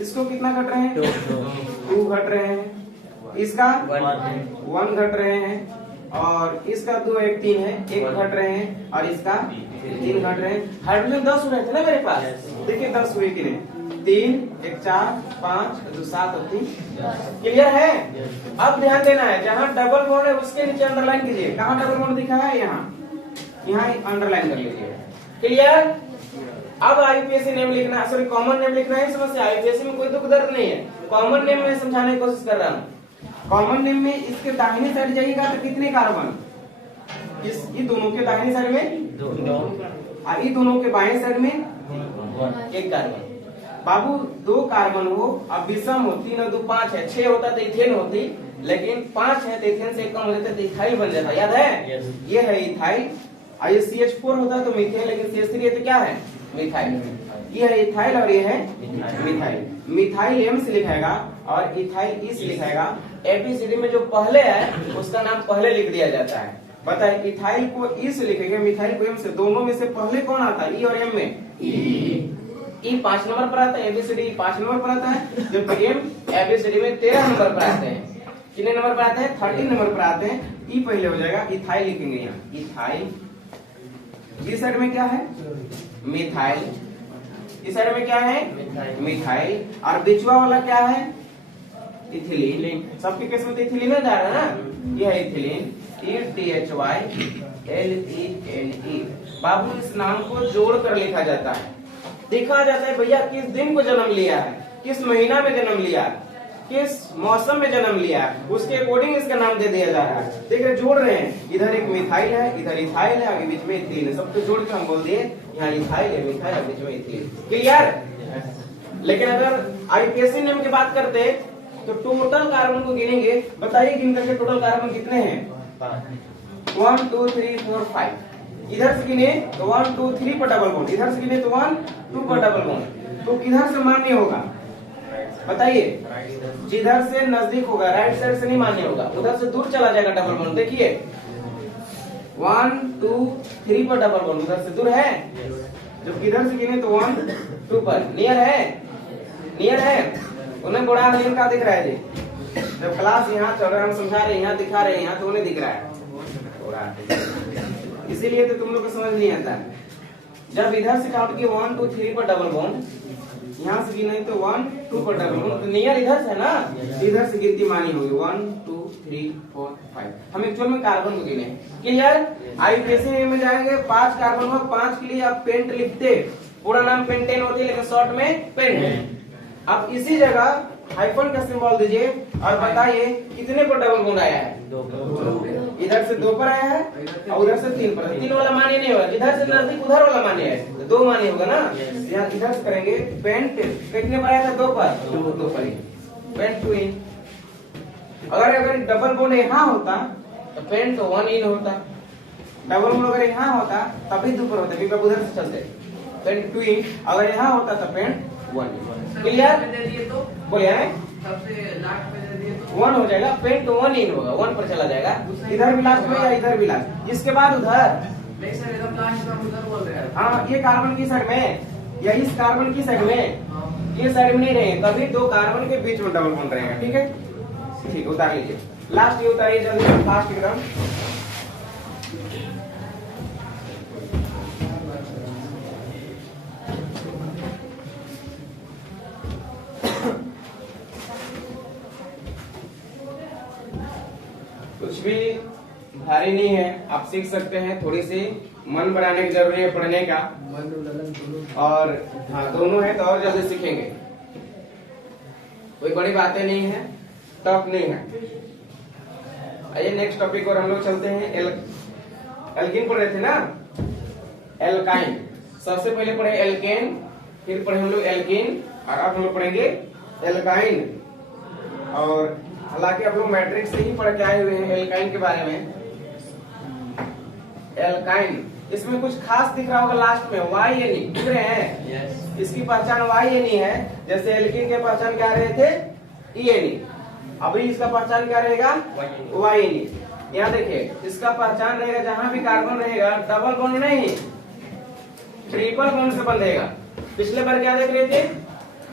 इसको कितना घट रहे हैं, 2 घट रहे हैं। इसका 1 घट रहे हैं। और इसका 2 1 3 है, एक घट रहे हैं और इसका 3 घट रहे हैं। हाइड्रोजन 10 हुए थे ना मेरे पास, देखिए 10 हुए कि नहीं, 3 1 4 5 2 7 और 3। क्लियर है? अब ध्यान देना है, जहाँ डबल बॉन्ड है उसके नीचे अंडरलाइन कीजिए। कहाँ डबल बॉन्ड दिखा है? यहाँ अंडरलाइन कर लीजिए। क्लियर? अब आईपीएससी नेम लिखना, सॉरी कॉमन नेम लिखना है। समस्या आईपीएससी में कोई दुख दर्द नहीं है, कॉमन नेम में समझाने की कोशिश कर रहा हूँ। कॉमन नेम में इसके दाहिने साइड जाइएगा तो कितने कार्बन, ये दोनों के दाहिने साइड में 2 और ये दोनों के बाएं साइड में 1 कार्बन। बाबू 2 कार्बन हो, अब विषम हो, 3 और 2 5 है, 6 होता तो इथेन होती, लेकिन 5 है तो इथेन से कम हो जाता तो इथाइल बन जाता। याद है? ये है इथाइल। और ये CH4 होता तो मीथेन, लेकिन CH3 है तो क्या है? मिथाइल। ये है इथाइल और ये है मिथाइल। मिथाइल एम से लिखाएगा और इथाइल ई से लिखाएगा। एबीसीडी में जो पहले है उसका नाम पहले लिख दिया जाता है। बताए, इथाइल को ई से लिखेंगे, मिथाइल को एम से। दोनों में से पहले कौन आता है? ई और एम में ई 5 नंबर पर आता है, एबीसीडी 5 नंबर पर आता है, जबकि एम एबीसीडी में 13 नंबर पर आते हैं। कितने नंबर पर आते हैं? 13 नंबर पर आते हैं। ई पहले हो जाएगा, इथाइल लिखेंगे यहाँ, इथाइल। इस साइड में क्या है? मिथाइल। इस साइड में क्या है? मिथाइल। और बिचवा वाला क्या है? इथिलीन। सबके केस में तो इथिलीन जा रहा है ना, ये है इथिलीन, ETHYLENE। बाबू इस नाम को जोड़ कर लिखा जाता है, देखा जाता है भैया किस दिन को जन्म लिया है, किस महीना में जन्म लिया है, किस मौसम में जन्म लिया है, उसके अकॉर्डिंग इसका नाम दे दिया जा रहा है। देख रहे, जोड़ रहे हैं, इधर एक मिथाइल है, इधर इथाइल है, आगे बीच में इथिलीन है, सबको जोड़ के हम बोल दिए यहाँ इथाइल है, मिथाइल है, बीच में इथिलीन। क्लियर? लेकिन अगर आईपीएससी नेम की बात करते तो टोटल कार्बन को गिनेंगे। बताइए गिन करके टोटल कार्बन कितने हैं? 1 2 3 4 5। इधर से गिने तो 1 2 3 पर डबल बॉन्ड, इधर से गिने तो 1 2 पर डबल बॉन्ड। तो किधर से मान्य होगा? बताइए, जिधर से नजदीक होगा, राइट साइड से नहीं मान्य होगा, उधर से दूर चला जाएगा डबल बॉन्ड। देखिए 1 2 3 पर डबल बॉन्ड, उधर से दूर है, जब किधर से गिने तो 1 2 पर। नियर है? नियर है? उन्हें बड़ा नियर का दिख रहा है जी, जब क्लास यहाँ चल रहा है, हम समझा रहे हैं, यहाँ दिखा रहे हैं, यहाँ तो उन्हें दिख रहा है, इसीलिए तो तुम लोग को समझ नहीं आता है। जब इधर से काउंट किए 1 2 3 पर डबल बॉन्ड, यहाँ से गिने तो 1 2 पर डबल बॉन्ड, तो नियर इधर से है ना, इधर से गिनती मानी होगी 1 2 3 4 5। हम एक्चुअल में कार्बन को गिने। क्लियर? आईपीएससी में जाएंगे, 5 कार्बन हो, 5 के लिए आप पेंट लिखते, पूरा नाम पेंटेन होती है, लेकिन शॉर्ट में पेंट। अब इसी जगह हाइफन का सिंबल दीजिए और बताइए कितने पर डबल बॉन्ड आया है? 2। इधर से 2 पर आया है और उधर से 3 पर। 3 वाला मान्य नहीं होगा, जिधर से नजदीक उधर वाला मान्य है, 2 मान्य होगा ना। यहाँ इधर से करेंगे, पेंट कितने पर आया था? 2 पर, 2 पर ही पेंट 2 इन। अगर डबल बॉन्ड यहाँ होता तो पेंट 1 इन होता, डबल बॉन्ड अगर यहाँ होता तभी 2 पर होता, क्योंकि उधर से चलते पेंट 2 इन। अगर यहाँ होता तो पेंट 1। क्लियर? बोलिए सबसे लास्ट पे दे दिए तो 1 हो जाएगा, पेंट 1 इन होगा, 1 पर चला जाएगा, इधर भी लास्ट में या इधर भी लास्ट। इसके बाद उधर नहीं सर, एकदम लास्ट में उधर बोल रहे हैं। हाँ, ये कार्बन की साइड में या इस कार्बन की साइड में, ये साइड में नहीं रहेंगे, कभी 2 कार्बन के बीच में डबल बॉन्ड रहेगा। ठीक है? ठीक, उतार लीजिए, लास्ट ये उतारिए जल्दी, फास्ट एकदम। कुछ भी भारी नहीं है, आप सीख सकते हैं। थोड़ी सी मन बनाने की जरूरी है पढ़ने का, और हाँ दोनों है तो और जल्दी सीखेंगे। कोई बड़ी बातें नहीं है, टफ नहीं है। आइए नेक्स्ट टॉपिक और हम लोग चलते हैं। एल्कीन पढ़ रहे थे ना, एल्काइन। सबसे पहले पढ़े एल्केन, फिर पढ़े हम लोग एल्कीन, और अब हम लोग पढ़ेंगे एल्काइन। और हालांकि आप लोग मैट्रिक्स से ही पढ़ के आए हुए हैं एल्काइन के बारे में। एल्काइन, इसमें कुछ खास दिख रहा होगा लास्ट में, YNE दिख रहे हैं? yes. इसकी पहचान YNE है, जैसे एल्कीन के पहचान क्या रहे थे? ENE। अभी इसका पहचान क्या रहेगा? YNE। यहाँ देखिए, इसका पहचान रहेगा जहां भी कार्बन रहेगा डबल बॉन्ड नहीं, ट्रिपल बॉन्ड से बंधेगा। पिछले बार क्या देख रहे थे?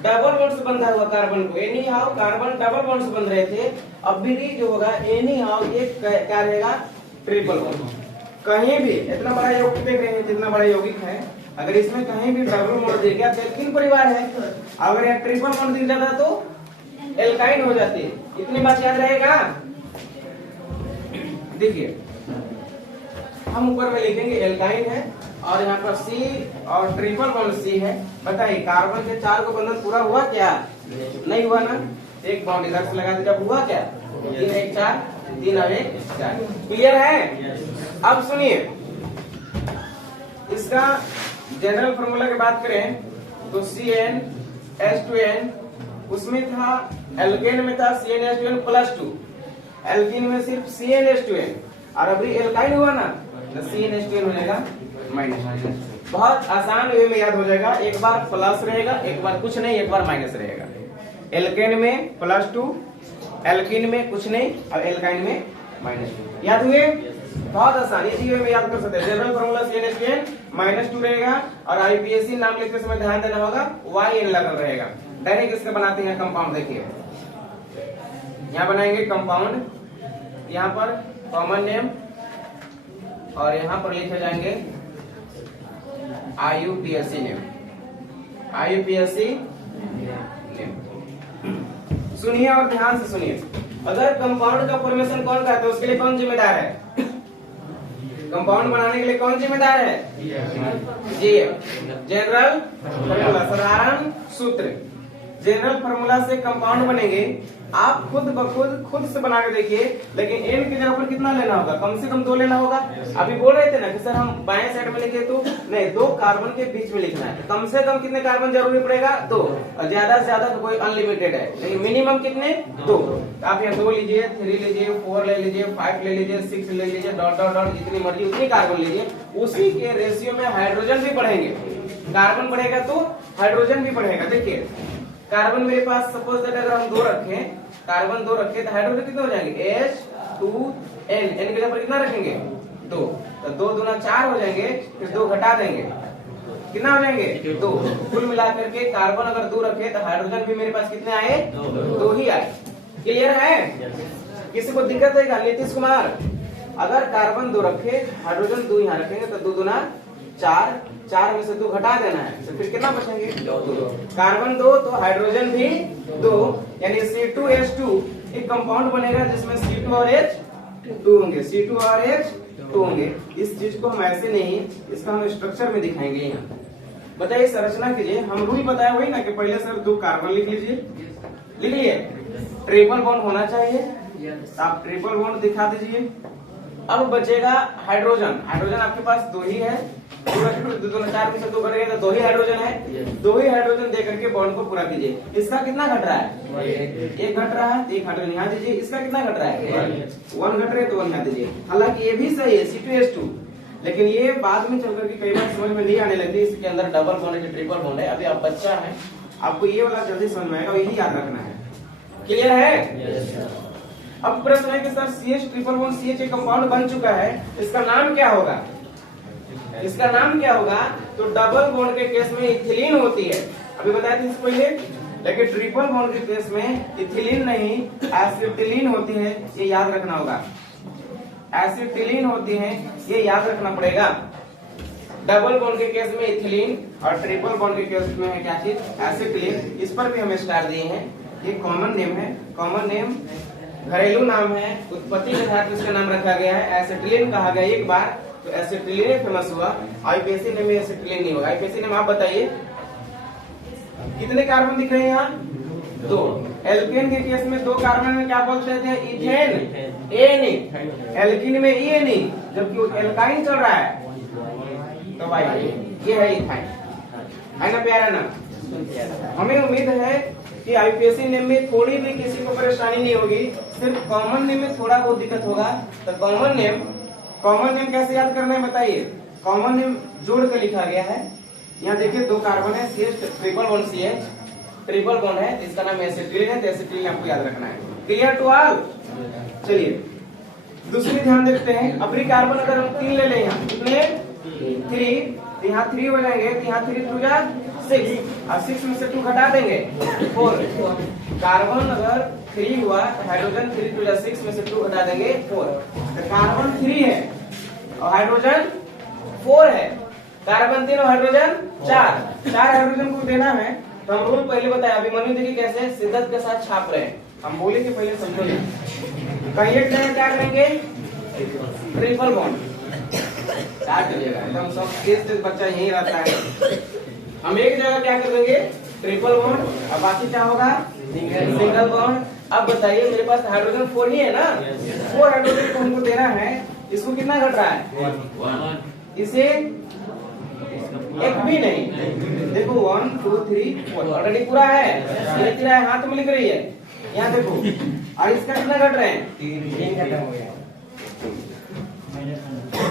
डबल बॉन्ड से बंधा हुआ कार्बन को, any how carbon double bond से बंध रहे थे। अब भी जो होगा एनी हाउ एक क्या रहेगा? Triple bond. कहीं भी इतना बड़ा यौगिक देख रहे हैं, जितना बड़ा यौगिक है, अगर इसमें कहीं भी डबल बॉन्ड दिख गया तो एल्कीन परिवार है, अगर यहाँ ट्रिपल बॉन्ड दिख जाता तो एल्काइन हो जाती है। इतनी बात याद रहेगा। देखिए हम ऊपर में लिखेंगे एल्काइन है और यहाँ पर C और ट्रिपल बॉन्ड C है। बताइए कार्बन के 4 को बंधन पूरा हुआ क्या? नहीं हुआ ना। एक बॉन्ड इधर से लगा दे, जब हुआ क्या? 3 1 4 3 और 1 4। क्लियर है? अब सुनिए, इसका जनरल फॉर्मूला की बात करें तो CnH2n, उसमें था एल्केन में था CnH2n +2, एल्कीन में सिर्फ CnH2n, और अभी एल्काइन हुआ ना तो CnH2n हो जाएगा -। बहुत आसान वे में याद हो जाएगा। एक बार प्लस रहेगा, एक बार कुछ नहीं, एक बार माइनस रहेगा। एल्केन में +2, एल्कीन में कुछ नहीं और एल्काइन में -2। याद हुए? बहुत आसान, इसी वे में याद कर सकते हैं। जनरल फॉर्मूला CnH2n -2 रहेगा और IUPAC नाम लिखते समय ध्यान देना होगा YN लगल रहेगा। डायरेक्ट इसका बनाते हैं कंपाउंड। देखिए यहाँ बनाएंगे कंपाउंड, यहाँ पर कॉमन नेम और यहाँ पर लिखे जाएंगे IUPAC नेम, IUPAC नेम। सुनिए और ध्यान से सुनिए, अगर कंपाउंड का फॉर्मेशन कौन करता है उसके लिए कौन जिम्मेदार है? कंपाउंड बनाने के लिए कौन जिम्मेदार है? जी, जनरल फॉर्मूला, साधारण सूत्र। जनरल फॉर्मूला से कंपाउंड बनेंगे। आप खुद ब खुद से बना के देखिए, लेकिन n की जगह पर कितना लेना होगा? कम से कम 2 लेना होगा। अभी बोल रहे थे ना कि सर हम बाएं साइड में लिखे तो नहीं, 2 कार्बन के बीच में लिखना है। कम से कम कितने कार्बन जरूरी पड़ेगा? 2, और ज्यादा से ज्यादा तो कोई अनलिमिटेड है, लेकिन मिनिमम कितने? 2। आप यहाँ 2 लीजिए, 3 लीजिए, 4 ले लीजिए, 5 ले लीजिए, 6 ले लीजिए, डॉट डॉट डॉट, जितनी मर्जी उतनी कार्बन लीजिए। उसी के रेशियो में हाइड्रोजन भी बढ़ेंगे। कार्बन बढ़ेगा तो हाइड्रोजन भी बढ़ेगा। देखिए कार्बन मेरे पास सपोज दैट अगर हम 2 रखें, कार्बन 2 रखे तो हाइड्रोजन कितने हो जाएंगे? H2n, n की जगह पर कितना रखेंगे? 2, तो 2 दूना 4 हो जाएंगे, फिर 2 घटा देंगे, कितना हो जाएंगे? 2। कुल मिलाकर के कार्बन अगर 2 रखे तो हाइड्रोजन भी मेरे पास कितने आए? 2 ही आए। क्लियर है? किसी को दिक्कत है क्या? नीतीश कुमार, अगर कार्बन 2 रखे, हाइड्रोजन 2 यहाँ रखेंगे तो 2 दूना 4, 4 में से 2 घटा देना है, तो फिर कितना बचेंगे? 2। कार्बन 2 तो हाइड्रोजन भी 2, यानी C2H2 एक कंपाउंड बनेगा जिसमें C2 और H2 होंगे, C2 और H2 होंगे। इस चीज को हम ऐसे नहीं, इसका हम स्ट्रक्चर में दिखाएंगे। यहाँ बताइए, संरचना कीजिए। हम रूल बताया वही ना कि पहले सर 2 कार्बन लिख लीजिए, लिख लिए, ट्रिपल बॉन्ड होना चाहिए, आप ट्रिपल बॉन्ड दिखा दीजिए। अब बचेगा हाइड्रोजन। हाइड्रोजन आपके पास 2 ही है, 2 4 में से 2 करेंगे तो 2 ही हाइड्रोजन है। 2 ही हाइड्रोजन दे करके बॉन्ड को पूरा कीजिए। इसका कितना घट रहा है? 1 घट रहा है, 1 हाइड्रोजन यहाँ दीजिए। इसका कितना घट रहा है? 1 घट रहा है तो 1 यहाँ दीजिए। हालांकि ये भी सही है C2H2, लेकिन ये बाद में चल करके कई बार समझ में नहीं आने लगती। इसके अंदर डबल बॉन्ड है, ट्रिपल बॉन्ड है। अभी आप बच्चा है, आपको ये वाला जल्दी समझ में आएगा, यही याद रखना है। क्लियर है? अब प्रश्न है कि sir CH triple bond CH एक कंपाउंड बन चुका है, इसका नाम क्या होगा? इसका नाम क्या होगा? तो डबल बॉन्ड के केस में इथिलीन होती है, अभी बताया था इससे पहले। लेकिन ट्रिपल बॉन्ड के केस में इथिलीन नहीं एसिटिलीन होती है, ये याद रखना होगा। एसिटिलीन होती है, ये याद रखना पड़ेगा। डबल बॉन्ड के केस में इथिलीन और ट्रिपल बॉन्ड के केस में है क्या चीज? एसिटिलीन। इस पर भी हमें स्टार दिए हैं। ये कॉमन नेम है, कॉमन नेम घरेलू नाम है, उत्पत्ति के साथ इसका नाम रखा गया है। एसिटिलीन कहा गया एक बार तो एसिटिलीन फेमस हुआ। IUPAC नेम में एसिटिलीन नहीं होगा। IUPAC नेम आप बताइए, कितने कार्बन दिख रहे हैं यहाँ? 2। एल्केन के केस में 2 कार्बन में क्या बोलते थे? इथेन, एन। एल्कीन में EN, जबकि एल्काइन चल रहा है तो भाई ये है इथाइन, है ना प्यारा ना? हमें उम्मीद है कि IUPAC नेम में थोड़ी भी किसी को परेशानी नहीं होगी, सिर्फ कॉमन नेम में थोड़ा बहुत दिक्कत होगा। तो कॉमन नेम कैसे याद करना है बताइए? कॉमन नेम जोड़ कर लिखा गया है। यहाँ देखिए 2 कार्बन है, CH triple bond CH triple bond है, इसका नाम एसिटिलीन है, तो एसिटिलीन आपको याद रखना है। Clear to all? चलिए दूसरी ध्यान देखते हैं। अपनी कार्बन अगर हम 3 ले लें, यहाँ कितने? 3, तो यहाँ 3 हो जाएंगे, तो यहाँ 3 2 जा 6 और 6 में से 2 घटा देंगे 4। कार्बन अगर 3 हुआ तो हाइड्रोजन 3 2 6 में से 2 घटा देंगे 4। तो कार्बन 3 है और हाइड्रोजन 4 है। कार्बन 3 और हाइड्रोजन 4 हाइड्रोजन को देना है। तो हम रूल पहले बताया, अभिमन्यु देखिए कैसे शिद्दत के साथ छाप रहे हैं। हम बोले कि पहले समझो। कहीं एक जगह क्या करेंगे, ट्रिपल बॉन्ड स्टार्ट करिएगा, एकदम सब तेज बच्चा यही रहता है। हम एक जगह क्या कर देंगे, ट्रिपल बॉन्ड, और बाकी क्या होगा, सिंगल बॉन्ड। अब बताइए मेरे पास हाइड्रोजन 4 ही है ना, 4 हाइड्रोजन को हमको देना है, इसको कितना घट रहा है, 1। इसे एक भी नहीं, देखो 1 2 3 4 ऑलरेडी पूरा है, ये तेरा हाथ में लिख रही है, यहाँ देखो। और इसका कितना घट रहे हैं, 3 खत्म हो गया।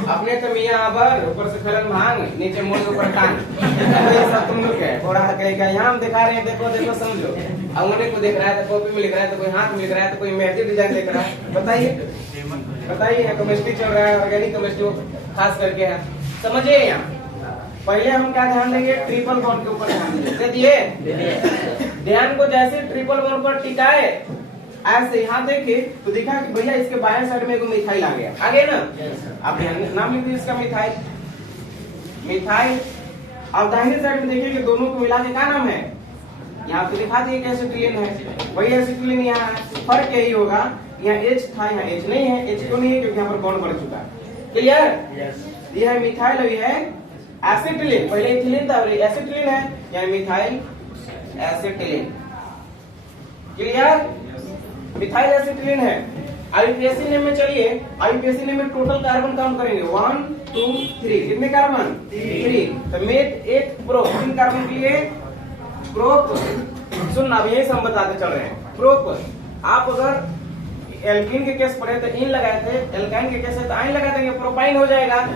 अपने तो मियाँ आबर, ऊपर से खलन भांग, नीचे मोड़ ऊपर टांग, ये सब तुम लोग है। और कहेगा यहाँ हम दिखा रहे हैं, देखो देखो समझो। अब उन्हें को देख रहा है तो कॉपी में लिख रहा है, तो कोई हाथ में लिख रहा है, तो कोई मेहंदी डिजाइन देख रहा है। बताइए केमिस्ट्री चल रहा है, ऑर्गेनिक केमिस्ट्री खास करके है, समझिए। यहाँ पहले हम क्या ध्यान देंगे, ट्रिपल बॉन्ड के ऊपर ध्यान दिए। ध्यान को जैसे ट्रिपल बॉन्ड पर टिकाए, ऐसे यहाँ देखे तो दिखा कि भैया इसके बाएं साइड में एक मिथाइल आ गया, आ गया ना। आप नाम लिख दीजिए इसका, मिथाइल। मिथाइल। अब दाहिने साइड में देखिए कि दोनों को मिला के क्या नाम है, यहाँ पे दिखा दिए कि एसिटिलीन है, वही एसिटिलीन यहाँ है। फर्क यही होगा, यहाँ H था, यहाँ H नहीं है। H क्यों नहीं है, क्योंकि यहाँ पर बॉन्ड बढ़ चुका है। क्लियर। ये है मिथाइल और ये है एसिटिलीन। पहले इथिलीन था, एसिटिलीन है, यहाँ methyl acetylene. Clear. Methyl acetylene है। आईयूपीएसी नेम में चलिए, आईयूपीएसी नेम में टोटल कार्बन काउंट करेंगे 1 2 3। कितने कार्बन, 3। तो मेट 1 प्रो, 3 कार्बन के लिए प्रोप। सुनना, अब यही से हम बताते चल रहे हैं। प्रोप, आप अगर एल्कीन के केस पढ़े तो इन लगाए थे, एल्काइन के केस है तो आइन लगा देंगे, प्रोपाइन हो जाएगा।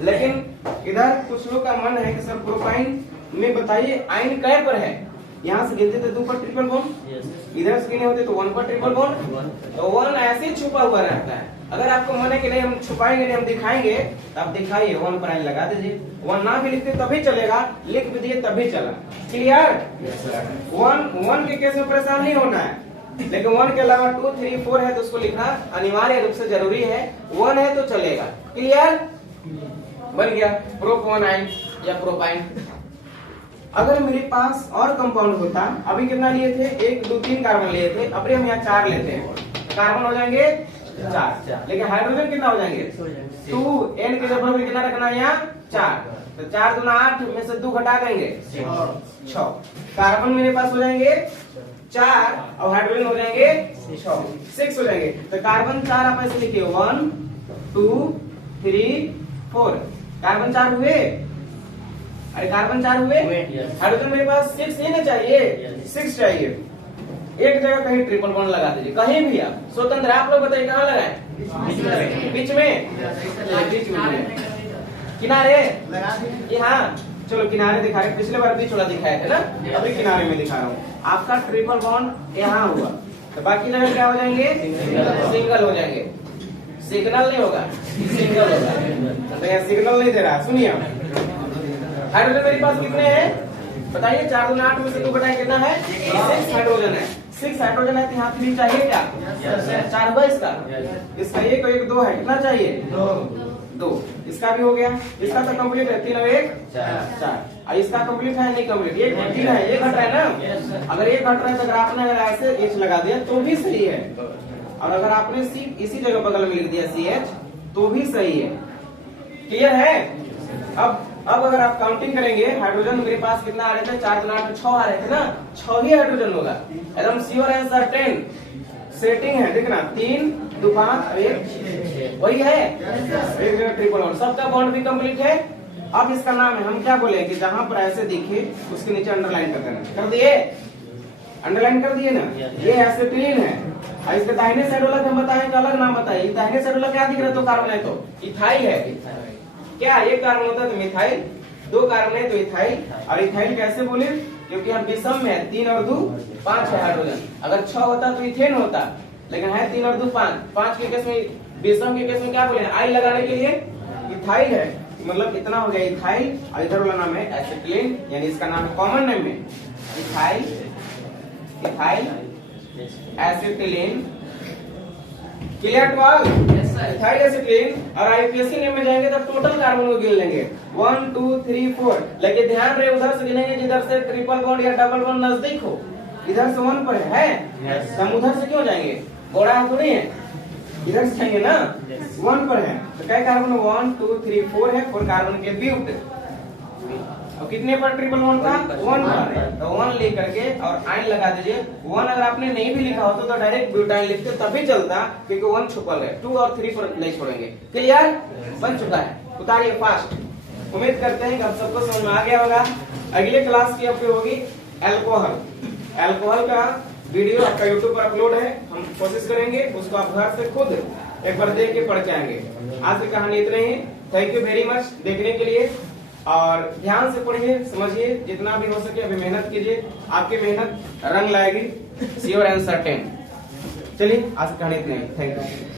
लेकिन इधर कुछ लोग का मन है कि सर प्रोपाइन में बताइए आइन कै पर है, यहाँ से गिनते थे 2 पर ट्रिपल बॉन्ड, इधर से गिने होते तो 1 पर ट्रिपल बॉन्ड, तो 1 ऐसे ही छुपा हुआ रहता है। अगर आपको मन है कि नहीं हम छुपाएंगे नहीं, हम दिखाएंगे, तो आप दिखाइए 1 पर आइन लगा दीजिए। 1 ना भी लिखते तभी चलेगा, लिख भी दिए तभी चला। क्लियर। 1 के केस में परेशान नहीं होना है, लेकिन 1 के अलावा 2 3 4 है तो उसको लिखना अनिवार्य रूप से जरूरी है। 1 है तो चलेगा। क्लियर। बन गया प्रोपोन आइन या प्रोपाइन। अगर मेरे पास और कंपाउंड होता, अभी कितना लिए थे, 1 2 3 कार्बन लिए थे, अब हम यहाँ 4 लेते हैं, कार्बन हो जाएंगे 4। लेकिन हाइड्रोजन कितना हो जाएंगे, 2। N के जगह में कितना रखना है, यहाँ 4। तो 4 दूना 8 में से 2 घटा देंगे 6। कार्बन मेरे पास हो जाएंगे 4 और हाइड्रोजन हो जाएंगे 6 हो जाएंगे। तो कार्बन 4 आप ऐसे लिखिए 1 2 3 4। कार्बन 4 हुए, अरे कार्बन 4 हुए। हाइड्रोजन मेरे पास 6 ही ना चाहिए, 6 चाहिए। एक जगह कहीं ट्रिपल बॉन्ड लगा दीजिए, कहीं भी आप स्वतंत्र। आप लोग बताइए कहाँ लगाए, बीच में, बीच में किनारे, यहाँ। चलो किनारे दिखा रहे, पिछले बार बीच वाला दिखाया था ना, अभी किनारे में दिखा रहा हूँ। आपका ट्रिपल बॉन्ड यहाँ हुआ, तो बाकी जगह क्या हो जाएंगे, सिंगल हो जाएंगे। सिग्नल नहीं होगा, सिंगल होगा। तो यहाँ सिग्नल नहीं दे रहा। सुनिए, हाइड्रोजन मेरे पास कितने हैं बताइए, 4 दूना 8 में से 2 घटाए कितना है, 6 हाइड्रोजन है। 6 हाइड्रोजन है तो यहाँ 3 चाहिए क्या, 4 हुआ इसका। इसका 1 और 1 2 है, कितना चाहिए, 2। इसका भी हो गया, इसका तो कंप्लीट है, 3 और 1 4। और इसका कंप्लीट है नहीं कंप्लीट, 1 3 है, 1 घट रहा है ना। अगर 1 घट रहा है तो अगर आपने अगर ऐसे H लगा दिया तो भी सही है, और अगर आपने सिर्फ इसी जगह बगल में लिख दिया CH तो भी सही है। क्लियर है। अब अगर आप काउंटिंग करेंगे, हाइड्रोजन मेरे पास कितना आ रहे थे, 4 दूना 8 6 आ रहे थे ना, 6 ही हाइड्रोजन होगा, एकदम श्योर है, सर्टेन सेटिंग है। देखना 3 2 5 और 1 वही है, एक जगह ट्रिपल बॉन्ड, सबका बॉन्ड भी कंप्लीट है। अब इसका नाम है, हम क्या बोले कि जहां पर ऐसे दिखे उसके नीचे अंडरलाइन कर देना। कर दिए, अंडरलाइन कर दिए ना। ये एसिटिलीन है, और इसके दाहिने साइड वाला हम बताएं कि अलग नाम बताइए। दाहिने साइड वाला क्या दिख रहा है, 2 कार्बन है तो इथाइल है। क्या 1 कार्बन होता है तो मिथाइल, 2 कार्बन है तो इथाइल। और इथाइल कैसे बोले, क्योंकि हम विषम में है, 3 और 2 5 है हाइड्रोजन। अगर 6 होता तो इथेन होता, लेकिन है 3 और 2 5। 5 के केस में, विषम के केस में क्या बोले, आई लगाने के लिए इथाइल है। मतलब इतना हो गया इथाइल, और इधर वाला नाम है एसिटिलीन, यानी इसका नाम कॉमन नेम में ethyl acetylene. Clear to all? Ethyl acetylene. और आईपीएससी नेम में जाएंगे तो टोटल कार्बन को गिन लेंगे 1 2 3 4, लेकिन ध्यान रहे उधर से गिनेंगे जिधर से ट्रिपल बॉन्ड या डबल बॉन्ड नजदीक हो। इधर से 1 पर है हम उधर से क्यों जाएंगे? बोड़ा थोड़ी है, इधर से जाएंगे ना। 1 पर है तो क्या कार्बन 1 2 3 4 है, 4 कार्बन के ब्यूट। और कितने पर ट्रिपल बॉन्ड का? 1 पर। तो 1 लिख करके और आइन लगा दीजिए। 1 अगर आपने नहीं भी लिखा होता तो डायरेक्ट ब्यूटाइन लिखते तभी चलता, क्योंकि 1 छुपल है। 2 और 3 पर नहीं छोड़ेंगे। क्लियर? बन चुका है, उतारिए फास्ट। उम्मीद करते हैं कि आप सबको समझ में आ गया होगा। अगले क्लास की आपकी होगी अल्कोहल। अल्कोहल का वीडियो आपका यूट्यूब पर अपलोड है, हम कोशिश करेंगे उसको आप घर से खुद एक बार देख के पढ़ के आएंगे। आज की कहानी इतने ही। थैंक यू वेरी मच देखने के लिए, और ध्यान से पढ़िए, समझिए, जितना भी हो सके अभी मेहनत कीजिए, आपकी मेहनत रंग लाएगी, श्योर एंड सर्टेन। चलिए आज की कहानी इतनी ही। Thank you.